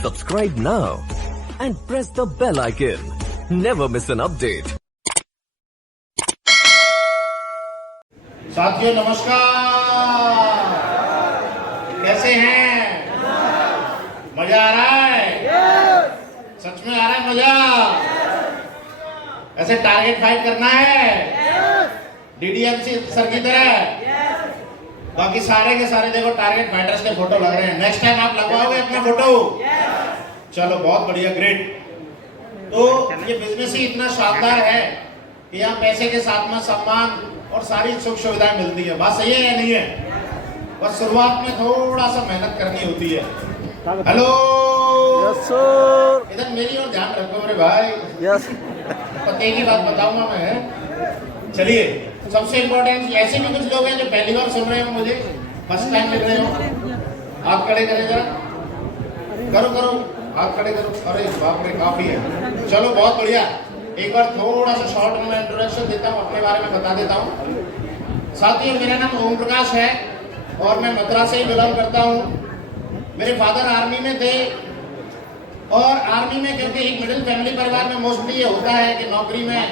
Subscribe now and press the bell icon. Never miss an update. साथियों नमस्कार, कैसे हैं? मजा आ रहा है? सच में आ रहा है मजा? ऐसे टारगेट फाइट करना है डीडीएमसी सर की तरह। बाकी सारे के सारे देखो टारगेट फाइटर्स के फोटो लग रहे हैं। नेक्स्ट टाइम आप लगवाओगे अपना फोटो? चलो बहुत बढ़िया, ग्रेट। तो ये बिजनेस ही इतना शानदार है कि यहाँ पैसे के साथ में सम्मान और सारी सुख सुविधाएं मिलती है। बात सही है या नहीं है? बस शुरुआत में थोड़ा सा मेहनत करनी होती है। Hello yes sir. इधर मेरी ओर ध्यान रखो मेरे भाई। यस। पते की बात बताऊंगा मैं। चलिए, सबसे इम्पोर्टेंट ऐसे भी कुछ लोग हैं जो पहली बार सुन रहे हो, मुझे फर्स्ट टाइम मिल रहे हो। हाथ खड़े करें जरा, करो करो हाथ खड़े करो। अरे बाप रे, काफी है। चलो बहुत बढ़िया। एक बार थोड़ा सा शॉर्ट में इंट्रोडक्शन देता हूँ, अपने बारे में बता देता हूँ। साथियों, मेरा नाम ओम प्रकाश है और मैं मद्रास से ही बिलोंग करता हूँ। मेरे फादर आर्मी में थे और आर्मी में क्योंकि एक मिडिल फैमिली परिवार में मोस्टली ये होता है कि नौकरी में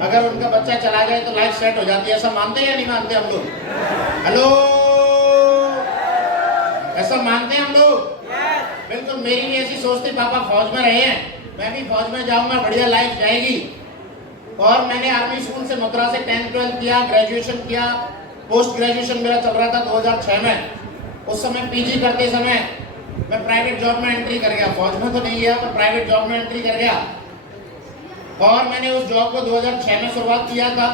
अगर उनका बच्चा चला जाए तो लाइफ सेट हो जाती है। ऐसा मानते हैं या नहीं मानते हम लोग? हेलो, ऐसा मानते हैं हम लोग? बिल्कुल, मेरी भी ऐसी सोचती। पापा फौज में रहे हैं, मैं भी फौज में जाऊंगा, बढ़िया लाइफ जाएगी। और मैंने आर्मी स्कूल से मद्रास से 10th 12th किया, ग्रेजुएशन किया। पोस्ट ग्रेजुएशन मेरा चल रहा था 2006 में। उस समय पीजी करते समय मैं प्राइवेट जॉब में एंट्री कर गया। फौज में तो नहीं गया, मैं प्राइवेट जॉब में एंट्री कर गया। और मैंने उस जॉब को 2006 में शुरुआत किया था।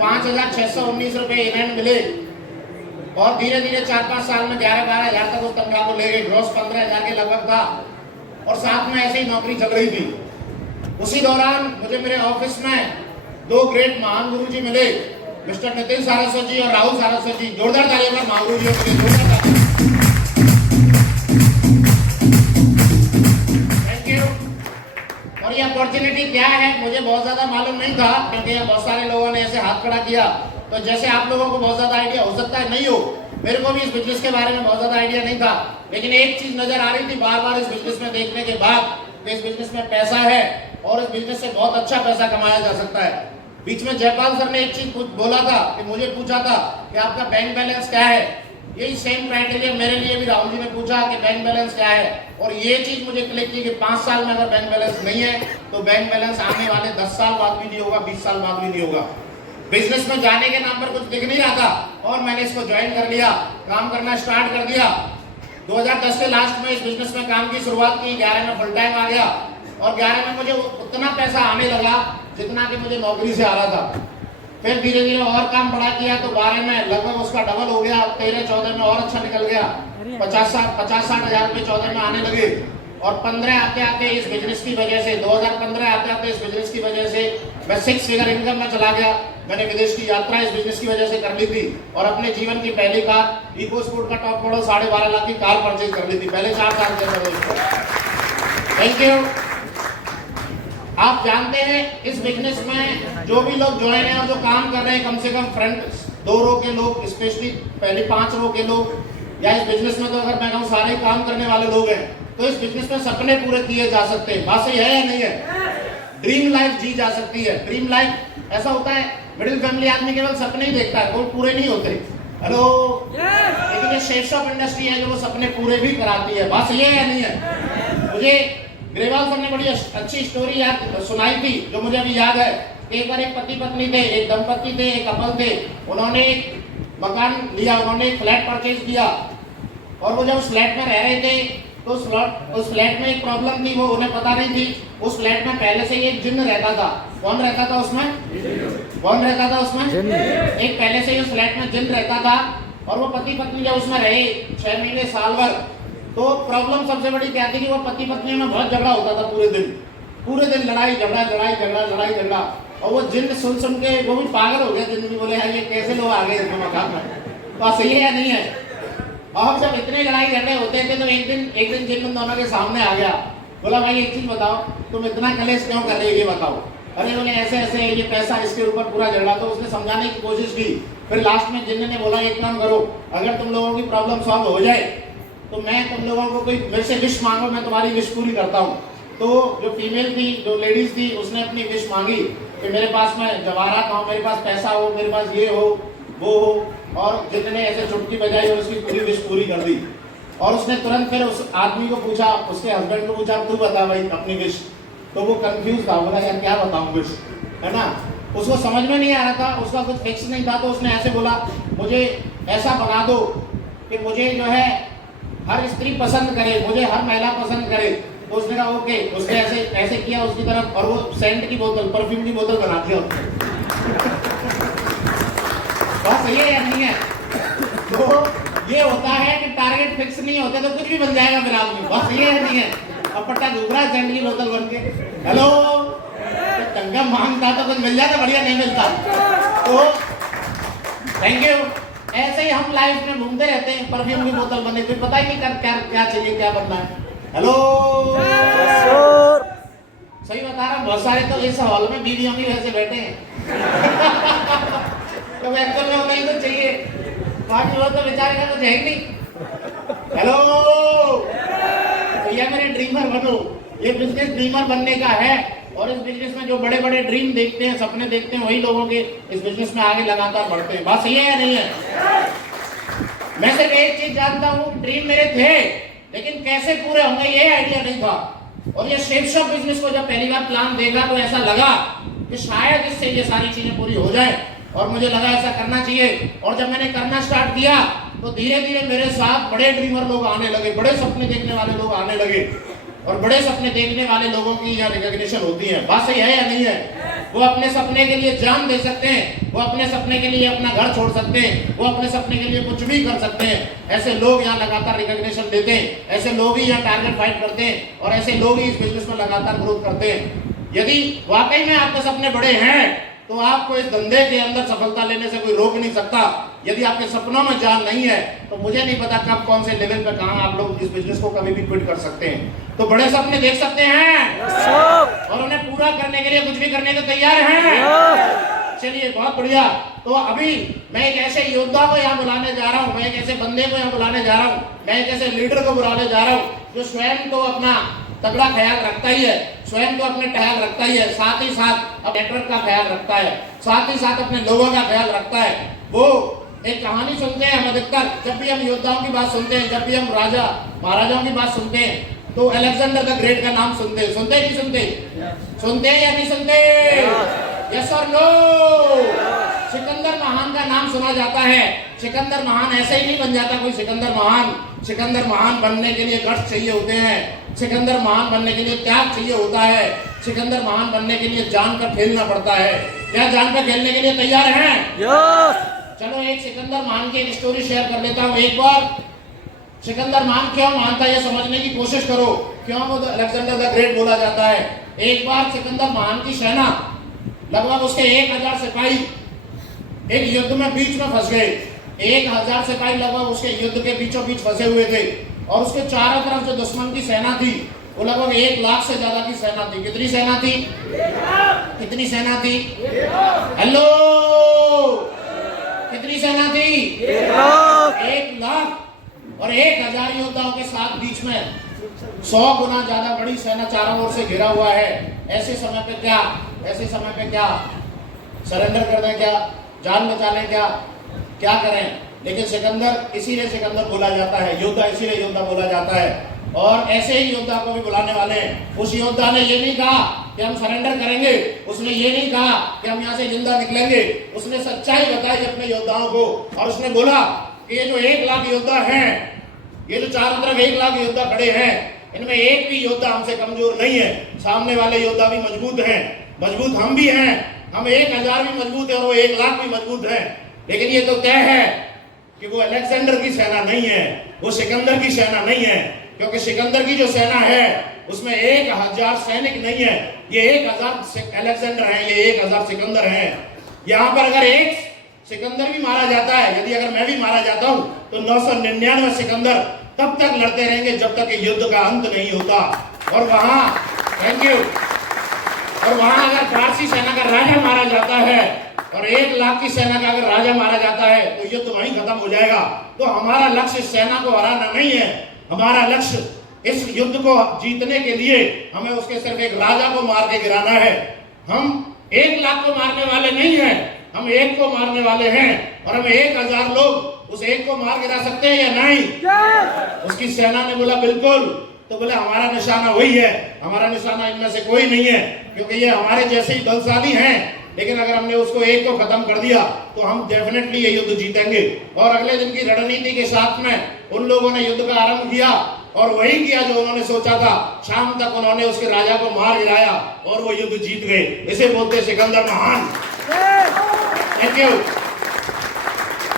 5,619 रुपए इन मिले और धीरे धीरे 4-5 साल में 11-12 हजार तक उस तनख्वाह को ले गए। ग्रॉस 15,000 के लगभग था और साथ में ऐसे ही नौकरी चल रही थी। उसी दौरान मुझे मेरे ऑफिस में 2 ग्रेट महान गुरु जी मिले, मिस्टर नितिन सारस्वत जी और राहुल सारस्वत जी। जोरदार तालियों पर महान गुरु जी के लिए जोरदार तालियां। और ये अपॉर्चुनिटी क्या है मुझे बहुत ज्यादा मालूम नहीं था, क्योंकि बहुत सारे लोगों ने ऐसे हाथ खड़ा किया। तो जैसे आप लोगों को बहुत ज्यादा आइडिया हो सकता है नहीं हो, मेरे को भी इस बिजनेस के बारे में बहुत ज्यादा आइडिया नहीं था। लेकिन एक चीज नजर आ रही थी बार बार इस बिजनेस में देखने के बाद कि इस बिजनेस में पैसा है और इस बिजनेस से बहुत अच्छा पैसा कमाया जा सकता है। बीच में जयपाल सर ने एक चीज बोला था कि मुझे पूछा था कि आपका बैंक बैलेंस क्या है। यही सेम क्राइटेरिया मेरे लिए भी राहुल जी ने पूछा कि बैंक बैलेंस क्या है। और ये चीज मुझे क्लिक की कि 5 साल में अगर बैंक बैलेंस नहीं है तो बैंक बैलेंस आने वाले 10 साल बाद भी नहीं होगा, 20 साल बाद भी नहीं होगा। बिजनेस में जाने के नाम पर कुछ दिख नहीं रहा था और मैंने इसको ज्वाइन कर लिया, काम करना स्टार्ट कर दिया। 2010 के लास्ट में इस बिजनेस में काम की शुरुआत की। 11 में फुल टाइम आ गया और 11 में मुझे उतना पैसा आने लगा जितना कि मुझे नौकरी से आ रहा था। फिर धीरे धीरे और काम बढ़ा किया तो 12 में लगभग उसका डबल हो गया। 13-14 में और अच्छा निकल गया। 50-60 हजार रुपये 14 में आने लगे। और 15 आते आते इस बिजनेस की वजह से 2015 आते आते इस बिजनेस की वजह से मैं 6 फिगर इनकम में चला गया। मैंने विदेश की यात्रा इस बिजनेस की वजह से कर ली थी और अपने जीवन की पहली कार इको स्पोर्ट का टॉप मॉडल 12.5 लाख की कार परचेज कर ली थी पहले 4 साल के अंदर। Thank you. आप जानते हैं इस बिजनेस में जो भी लोग ज्वाइन है और जो काम कर रहे हैं, कम से कम फ्रंट 2 रो के लोग, स्पेशली पहले 5 रो के लोग, या इस बिजनेस में तो अगर मैं कहूँ सारे काम करने वाले लोग हैं, तो इस बिजनेस में सपने पूरे किए जा सकते हैं। बात सही है या नहीं है? ड्रीम लाइफ जी जा सकती है। ड्रीम लाइफ ऐसा होता है, मिडिल फैमिली आदमी केवल सपने ही देखता है, कोई पूरे नहीं होते। हेलो, लेकिन ये शेप्स ऑफ इंडस्ट्री है जो वो सपने पूरे भी कराती है। बात सही है या नहीं है? मुझे ग्रेवाल सर ने बड़ी अच्छी स्टोरी याद सुनाई थी जो मुझे अभी याद है। एक बार एक पति पत्नी थे, एक दंपति थे, एक कपल थे। उन्होंने एक मकान लिया, उन्होंने एक फ्लैट परचेज किया और वो जब उस फ्लैट में रह रहे थे तो उस फ्लैट में एक प्रॉब्लम थी, वो उन्हें पता नहीं थी। उस फ्लैट में पहले से ही एक जिन्न रहता था। कौन रहता था उसमें? कौन रहता था उसमें? एक पहले से ही उस फ्लैट में जिन्न रहता था। और वो पति पत्नी जब उसमें रहे 6 महीने साल भर, तो प्रॉब्लम सबसे बड़ी क्या थी कि वो पति पत्नी में बहुत झगड़ा होता था। पूरे दिन लड़ाई झगड़ा लड़ाई झगड़ा लड़ाई झगड़ा। और वो जिन्न सुन के वो भी पागल हो गया। जिन्न भी बोले हैं ये कैसे लोग आ गए इसमें मकान में। तो सही है या नहीं है? और जब इतने लड़ाई झगड़े होते थे तो एक दिन जिन्न दोनों के सामने आ गया। बोला भाई एक चीज बताओ, तुम इतना कलेश क्यों कर रहे हो, ये बताओ। अरे बोले ऐसे ऐसे ये पैसा इसके ऊपर पूरा झगड़ा। तो उसने समझाने की कोशिश की। फिर लास्ट में जिन्न ने बोला एक काम करो, अगर तुम लोगों की प्रॉब्लम सॉल्व हो जाए तो मैं तुम लोगों को कोई मेरे से विश मांगो, मैं तुम्हारी विश पूरी करता हूँ। तो जो फीमेल थी, जो लेडीज थी, उसने अपनी विश मांगी कि मेरे पास में जवाहरात हो, मेरे पास पैसा हो, मेरे पास ये हो वो हो, और जितने ऐसे चुटकी बजाई और उसकी पूरी विश पूरी कर दी। और उसने तुरंत फिर उस आदमी को पूछा, उसके हस्बैंड को पूछा, तू बता भाई अपनी विश। तो वो कंफ्यूज था, बोला यार क्या बताऊं विश, है ना। उसको समझ में नहीं आ रहा था, उसका कुछ फिक्स नहीं था। तो उसने ऐसे बोला, मुझे ऐसा बना दो कि मुझे जो है हर स्त्री पसंद करे, मुझे हर महिला पसंद करे। तो उसने कहा ओके। उसने ऐसे ऐसे किया उसकी तरफ, और वो सेंट की बोतल, परफ्यूम की बोतल बना दिया उसने। बात सही है या नहीं है? तो ये होता है कि टारगेट फिक्स नहीं होते तो कुछ भी बन जाएगा फिर आदमी। बात सही है या नहीं है? अब पट्टा घूम रहा है सेंट की बोतल बन के। हेलो, तो टंगा मांगता तो कुछ मिल जाता, बढ़िया नहीं मिलता। तो थैंक यू। ऐसे ही हम लाइफ में घूमते रहते हैं, परफ्यूम की बोतल बने, फिर पता ही नहीं कर क्या क्या चाहिए, क्या बनना है। हेलो सर, सही बता रहा हूँ। बहुत सारे तो इस हॉल में बीवियों भी वैसे बैठे हैं। तो एक्चुअल में होना ही तो चाहिए, बाकी वो तो बेचारे का कुछ है ही नहीं। हेलो भैया, मेरे ड्रीमर बनो। ये बिजनेस ड्रीमर बनने का है, और इस बिजनेस में जो बड़े बड़े ड्रीम देखते हैं, सपने देखते हैं, वही लोगों के इस बिजनेस में आगे लगातार बढ़ते हैं। बात सही है या नहीं है? मैं सिर्फ एक चीज जानता हूँ, ड्रीम मेरे थे, लेकिन कैसे पूरे होंगे ये आइडिया नहीं था। और ये शेप शॉप बिजनेस को जब पहली बार प्लान देखा तो ऐसा लगा कि शायद इससे ये सारी चीजें पूरी हो जाए, और मुझे लगा ऐसा करना चाहिए। और जब मैंने करना स्टार्ट किया तो धीरे धीरे मेरे साथ बड़े ड्रीमर लोग आने लगे, बड़े सपने देखने वाले लोग आने लगे। और बड़े सपने देखने वाले लोगों की यहाँ रिकॉग्निशन होती है। बात सही है या नहीं है? वो अपने सपने के लिए जान दे सकते हैं, वो अपने सपने के लिए अपना घर छोड़ सकते हैं, वो अपने सपने के लिए कुछ भी कर सकते हैं। ऐसे लोग यहाँ लगातार रिकॉग्निशन देते हैं, ऐसे लोग ही यहाँ टारगेट फाइट करते हैं, और ऐसे लोग ही इस बिजनेस में लगातार ग्रोथ करते हैं। यदि वाकई में आपके सपने बड़े हैं तो आपको इस धंधे के अंदर सफलता लेने से कोई रोक नहीं सकता। यदि आपके सपनों में जान नहीं है तो मुझे नहीं पता कब कौन से लेवल पे कहां आप लोग इस बिजनेस को कभी भी क्विट कर सकते हैं। तो बड़े सपने देख सकते हैं और उन्हें पूरा करने के लिए कुछ भी करने को तैयार हैं। चलिए बहुत बढ़िया। तो अभी मैं एक ऐसे योद्धा को यहाँ बुलाने जा रहा हूँ, मैं एक ऐसे बंदे को यहाँ बुलाने जा रहा हूँ, मैं एक ऐसे लीडर को बुलाने जा रहा हूँ जो स्वयं तो अपना तगड़ा ख्याल रखता ही है, स्वयं तो अपने ख्याल रखता ही है, साथ ही साथ अपने नेटवर्क का ख्याल रखता है, साथ ही साथ अपने लोगों का ख्याल रखता है। वो एक कहानी सुनते हैं हम अधिकतर, जब भी हम योद्धाओं की बात सुनते हैं, जब भी हम राजा महाराजाओं की बात सुनते हैं, तो अलेक्जेंडर द ग्रेट का नाम सुनते हैं। सुनते नहीं सुनते? सुनते हैं या नहीं सुनते? यस और नो? सिकंदर महान का नाम सुना जाता है। सिकंदर महान ऐसे ही नहीं बन जाता कोई सिकंदर महान। सिकंदर महान बनने के लिए गट्स चाहिए होते हैं, सिकंदर महान बनने के लिए त्याग चाहिए होता है, सिकंदर महान बनने के लिए जान का खेलना पड़ता है। क्या जान का खेलने के लिए तैयार हैं? यस। चलो एक सिकंदर महान की एक स्टोरी शेयर कर लेता हूँ। एक बार सिकंदर महान क्यों महान था ये समझने की कोशिश करो, क्यों वो अलेक्जेंडर द ग्रेट बोला जाता है। एक बार सिकंदर महान की सेना, लगभग उसके 1000 सिपाही एक युद्ध में बीच में फंस गए। 1000 सिपाही लगभग उसके युद्ध के बीचों बीच फंसे हुए थे, और उसके चारों तरफ जो दुश्मन की सेना थी वो लगभग 1 लाख से ज्यादा की सेना थी। कितनी सेना थी? कितनी सेना थी? हेलो, कितनी सेना थी? 1 लाख। और 1000 योद्धाओं के साथ बीच में 100 गुना ज्यादा बड़ी सेना चारों ओर से घिरा हुआ है। ऐसे समय पे क्या, ऐसे समय पे क्या सरेंडर कर दें? क्या जान बचा लें? क्या करें? लेकिन सिकंदर, इसीलिए सिकंदर बोला जाता है, योद्धा इसीलिए योद्धा बोला जाता है। और ऐसे ही योद्धा को भी बुलाने वाले हैं। उस योद्धा ने ये नहीं कहा कि हम सरेंडर करेंगे, उसने ये नहीं कहा कि हम यहाँ से जिंदा निकलेंगे। उसने सच्चाई बताई अपने योद्धाओं को, और उसने बोला कि ये जो 1 लाख योद्धा हैं, ये जो चारों तरफ 1 लाख योद्धा खड़े हैं, इनमें एक भी योद्धा हमसे कमजोर नहीं है। सामने वाले योद्धा भी मजबूत हैं, मजबूत हम भी हैं। हम 1000 भी मजबूत है और वो 1 लाख भी मजबूत है। लेकिन ये तो तय है कि वो अलेक्जेंडर की सेना नहीं है, वो सिकंदर की सेना नहीं है। क्योंकि सिकंदर की जो सेना है उसमें 1000 सैनिक नहीं है, ये 1000 अलेक्जेंडर हैं, ये 1000 सिकंदर हैं। यहाँ पर अगर एक सिकंदर भी मारा जाता है, यदि अगर मैं भी मारा जाता हूँ, तो 999 सिकंदर तब तक लड़ते रहेंगे जब तक युद्ध का अंत नहीं होता। और वहां, थैंक यू, और वहां अगर फारसी सेना का राजा मारा जाता है और 1 लाख की सेना का अगर राजा मारा जाता है तो युद्ध वहीं खत्म हो जाएगा। तो हमारा लक्ष्य सेना को हराना नहीं है, हमारा लक्ष्य इस युद्ध को जीतने के लिए हमें उसके सिर्फ एक राजा को मार के गिराना है। हम 1 लाख को मारने वाले नहीं हैं, हम एक को मारने वाले हैं और हमें 1000 लोग उस एक को मार गिरा सकते हैं या नहीं? उसकी सेना ने बोला बिल्कुल। तो बोले हमारा निशाना वही है, हमारा निशाना इनमें से कोई नहीं है, क्योंकि ये हमारे जैसे ही बलशाली हैं। लेकिन अगर हमने उसको एक को खत्म कर दिया तो हम डेफिनेटली ये युद्ध जीतेंगे। और अगले दिन की रणनीति के साथ में उन लोगों ने युद्ध का आरंभ किया और वही किया जो उन्होंने सोचा था। शाम तक उन्होंने उसके राजा को मार गिराया और वो युद्ध जीत गए। इसे बोलते सिकंदर महान। Thank you.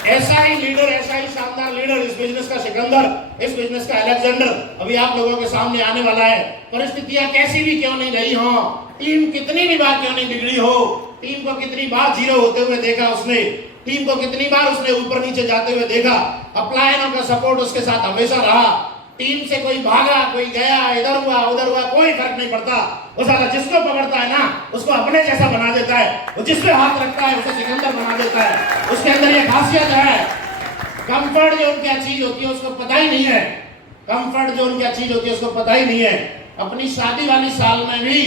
ऐसा ही लीडर, ऐसा ही शानदार लीडर, इस बिजनेस का सिकंदर, इस बिजनेस का अलेक्जेंडर अभी आप लोगों के सामने आने वाला है। परिस्थितियां कैसी भी क्यों नहीं रही हो, टीम कितनी भी बार क्यों नहीं बिगड़ी हो, टीम को कितनी बार 0 होते हुए देखा उसने, टीम को कितनी बार उसने ऊपर नीचे जाते हुए देखा, अपलायनों का सपोर्ट उसके साथ हमेशा रहा। टीम से कोई भागा, कोई गया, इधर हुआ उधर हुआ, कोई फर्क नहीं पड़ता। वो साला जिसको पकड़ता है ना उसको अपने जैसा बना देता है, वो जिस पे हाथ रखता है उसे सिकंदर बना देता है। उसके अंदर ये खासियत है। कंफर्ट जोन क्या चीज होती है उसको पता ही नहीं है, कंफर्ट जोन क्या चीज होती है उसको पता ही नहीं है। अपनी शादी वाली साल में भी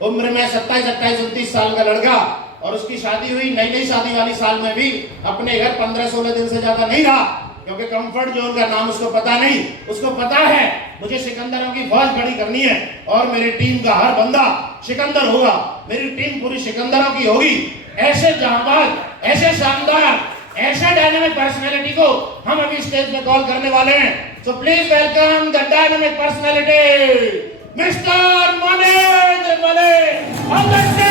उम्र में 27, 28, 29 साल का लड़का और उसकी शादी हुई नई शादी वाली साल में भी अपने घर 15-16 दिन से ज्यादा नहीं रहा, क्योंकि कंफर्ट जोन का नाम उसको पता नहीं। उसको पता है मुझे सिकंदरों की फौज खड़ी करनी है और मेरी टीम का हर बंदा सिकंदर होगा, मेरी टीम पूरी सिकंदरों की होगी। ऐसे जांबाज, ऐसे शानदार, ऐसे डायनामिक पर्सनैलिटी को हम अभी स्टेज पे कॉल करने वाले हैं। So please welcome the dynamic personality mister Manendra मले।